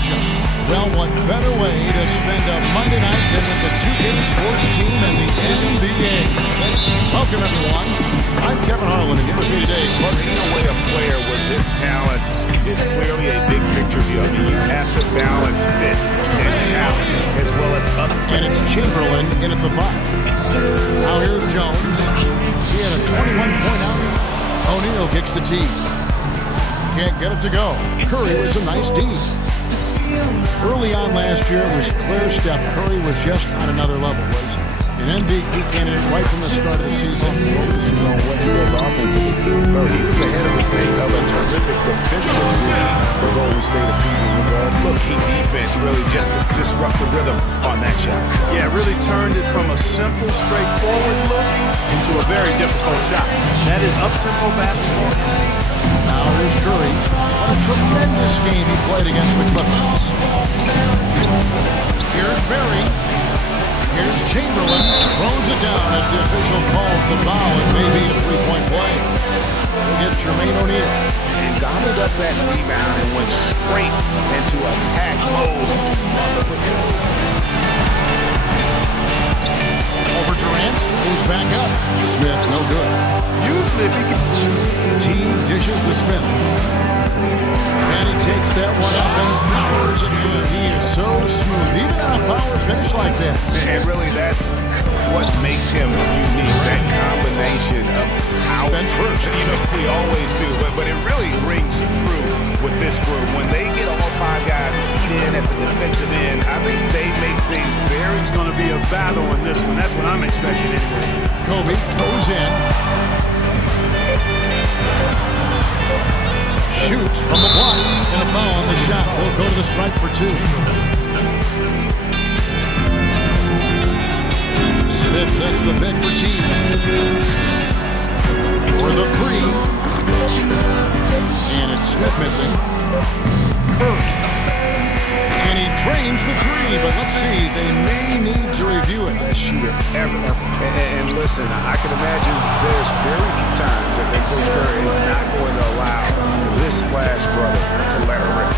Georgia. Well, what better way to spend a Monday night than with the 2K sports team and the NBA? Welcome, everyone. I'm Kevin Harlan, and here with me today, Taking away a player with this talent is clearly a big picture deal. I mean, you have to balance fit and talent as well as up. And it's Chamberlain in at the 5. Now here's Jones. He had a 21-point outing. O'Neal kicks the tee. Can't get it to go. Curry was a nice D. Early on last year, it was clear Steph Curry was just on another level. Was an MVP candidate right from the start of the season. Focusing on what he was offensively. He was ahead of the state of a terrific defensive lead for Golden State a season ago. Look-key defense really just to disrupt the rhythm on that shot. Yeah, it really turned it from a simple, straightforward look into a very difficult shot. That is up-tempo basketball. Now here's Curry. What a tremendous game he played against the Clippers. Here's Barry. Here's Chamberlain. Throws it down as the official calls the foul. It may be a three-point play. We'll get Jermaine O'Neal. And gobbled up that rebound and went straight into attack mode. Over Durant. Moves back up. Smith, no good. Usually, if he can... T dishes to Smith. And he takes that one up and powers it in. He is so smooth, even on a power finish like that. And really, that's what makes him unique, that combination of power. Bench first. You know, we always do, but it really rings true with this group. When they get all 5 guys keyed in at the defensive end, I think they make things very... It's going to be a battle in this one. That's what I'm expecting anyway. Kobe goes in. Shoots from the block, and a foul on the shot. He'll go to the strike for 2. Smith sets the pick for T. For the 3. And it's Smith missing. Curry. And he frames the 3, but let's see, they may need to review it. Best shooter ever. And listen, I can imagine there's very few times that Coach Curry is not going to allow this splash brother to let her rip.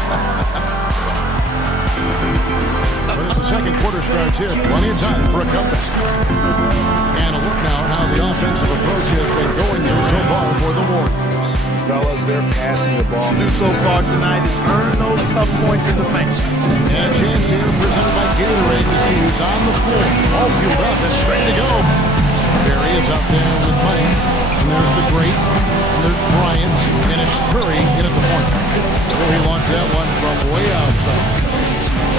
But as the second quarter starts here, plenty of time for a comeback. And a look now at how the offensive approach has been going here so far for the Warriors. Fellas, they're passing the ball. To do so far tonight is earn those tough points in the paint. And a chance here presented by Gatorade to see who's on the floor. All fueled up and ready to go. Barry is up there with money. And there's the great. And there's Bryant. And it's Curry in at the point. Curry launched that one from way outside.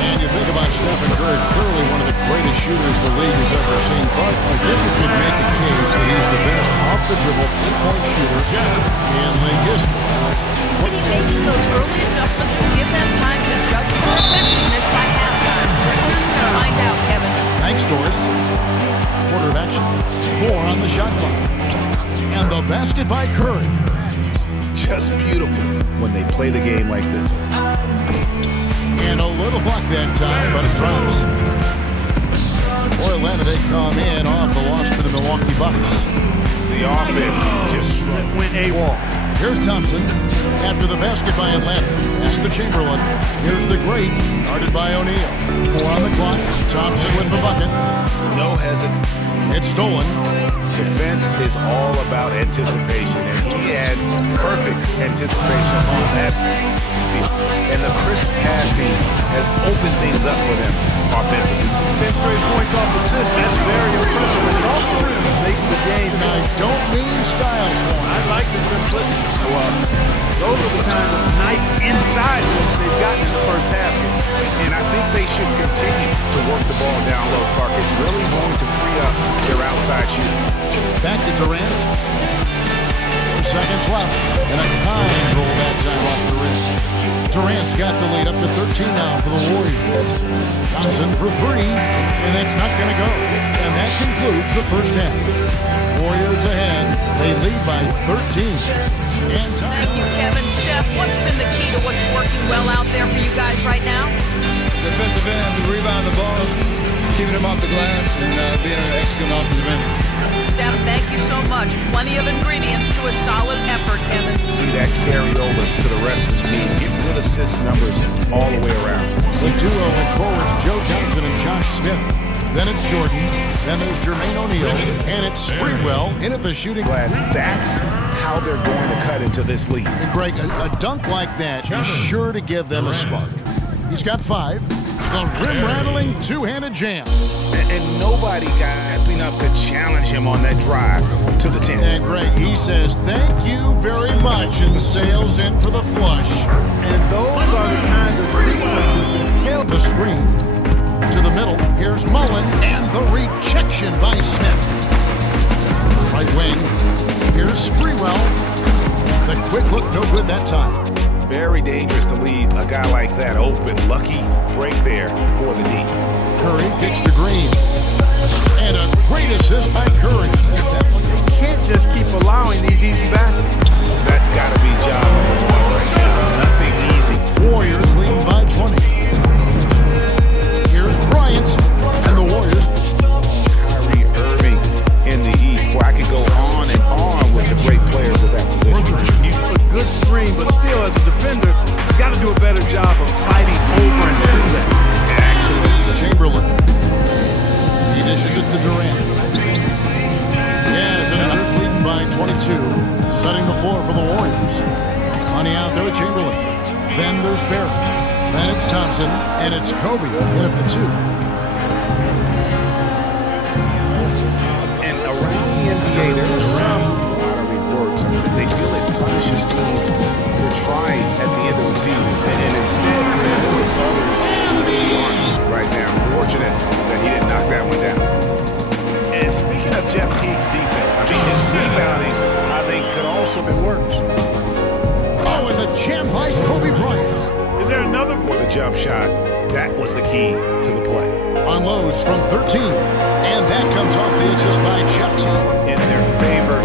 And you think about Steph Curry, clearly one of the greatest shooters the league has ever seen. But I think you could make a case that he's the best off-the-dribble three-point shooter in league history. Making those early adjustments will give them time to judge their effectiveness by halftime. Find out, Kevin. Thanks, Doris. Quarter of action. 4 on the shot clock. And the basket by Curry. Just beautiful when they play the game like this. And a little luck that time, but it drops. Boy, Atlanta, they come in off the loss to the Milwaukee Bucks. The offense just went AWOL. Here's Thompson after the basket by Atlanta. That's to Chamberlain. Here's the great, guarded by O'Neal. 4 on the clock. Thompson with the bucket. No hesitation. It's stolen. Defense is all about anticipation, and he had perfect anticipation on that steal. And the crisp passing has opened things up for them offensively. 10 straight points off assists. That's very impressive, and it also makes the game. And I don't mean style points. I like the simplicity. Well, those are the kind of nice inside looks they've gotten in the first half here. And I think they should continue to work the ball down low, Clark. It's really going to free up their outside shooting. Back to Durant. 4 seconds left. And a kind roll that time off the wrist. Durant's got the lead up to 13 now for the Warriors. Johnson for 3. And that's not going to go. And that concludes the first half. Warriors ahead. They lead by 13. And Thank you, Kevin. Steph, what's been the key to what's working well out there for you guys right now? Defensive end, we rebound the ball. keeping him off the glass and being an executing offensive end. Steph, thank you so much. Plenty of ingredients to a solid effort, Kevin. See that carry over to the rest of the team. Get good assist numbers all the way around. The duo in forwards, Joe Johnson and Josh Smith. Then it's Jordan. Then there's Jermaine O'Neal. And it's Sprewell in at the shooting glass. That's how they're going to cut into this lead. And Greg, a dunk like that is sure to give them a spark. He's got 5. The rim-rattling two-handed jam. And nobody got happy enough to challenge him on that drive to the 10. And Greg, he says, thank you very much, and sails in for the flush. And those are the kind of sequences that tell The screen to the middle. Here's Mullen, and the rejection by Smith. Right wing. Here's Sprewell. The quick look, no good that time. Very dangerous to leave a guy like that open. Lucky break there for the D. Curry kicks to Green. And a great assist by Curry. You can't just keep allowing these easy baskets. That's got to be job number 1 right now. Nothing easy. Warriors leading by 20. Here's Bryant and the Warriors. Kyrie Irving in the East. Boy, I could go on and on with the great players of that position. A good screen, but still, as a defender, you got to do a better job of fighting over and through that. Chamberlain. He dishes it to Durant. Yes, and another's leading by 22. Setting the floor for the Warriors. Money out there with Chamberlain. Then there's Barrett. Then it's Thompson. And it's Kobe in at the 2. And around the NBA, there are some lottery works. They feel it punishes teams for trying at the end of the season. And instead, rewards others right now. Fortunate that he didn't knock that one down. And speaking of Jeff Teague's defense, I mean, his rebounding, I think, could also, if it works. Oh, and the jam by Kobe Bryant. Is there another? For the jump shot, that was the key to the play. Unloads from 13. And that comes off the assist by Jeff Teague. In their favor,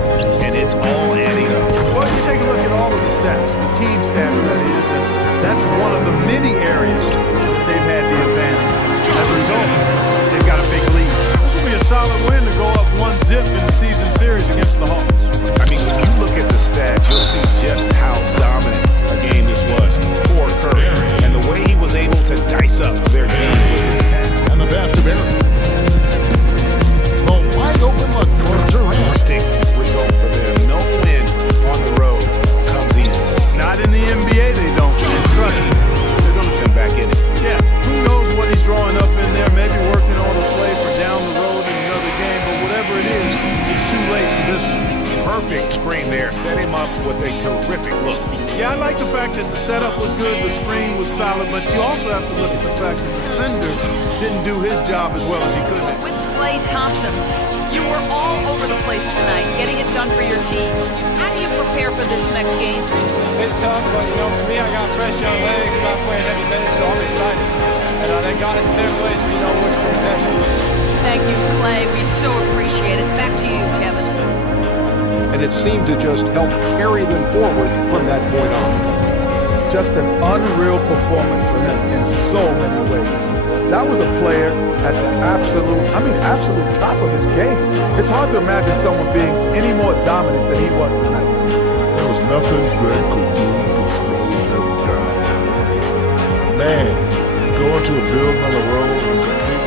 and it's all adding up. Well, you take a look at all of the stats, the team stats, that is, and that's one of the many areas that they've had the advantage. As a result, they've got a big lead. This will be a solid win to go up 1-0 in the season series against the Hawks. I mean, when you look at the stats, you'll see just how dominant a game this was for Curry. And the way he was able to dice up their team with his pass. And the pass to Barrett. The wide open look for Durant. Fantastic result for them. No win on the road comes easy. Not in the NBA, they don't. And trust me, They're going to come back in it. yeah, who knows what he's drawing up in there, maybe working on a play for down the road in another game, but whatever it is, it's too late for this one. Perfect screen there. Set him up with a terrific look. Yeah, I like the fact that the setup was good, the screen was solid, but you also have to look at the fact that the defender didn't do his job as well as he could have. With Klay Thompson, you were all over the place tonight, getting it done for your team. How do you prepare for this next game? It's tough, but for me, I got fresh young legs, about playing heavy minutes, so I'm excited. And they got us in their place, but we're professional. Thank you, Klay. We so appreciate it. Back to you, Kevin. And it seemed to just help carry them forward from that point on. Just an unreal performance for him in so many ways. That was a player at the absolute top of his game. It's hard to imagine someone being any more dominant than he was tonight. There was nothing Greg could do to slow him down. Man, going to a building on the road and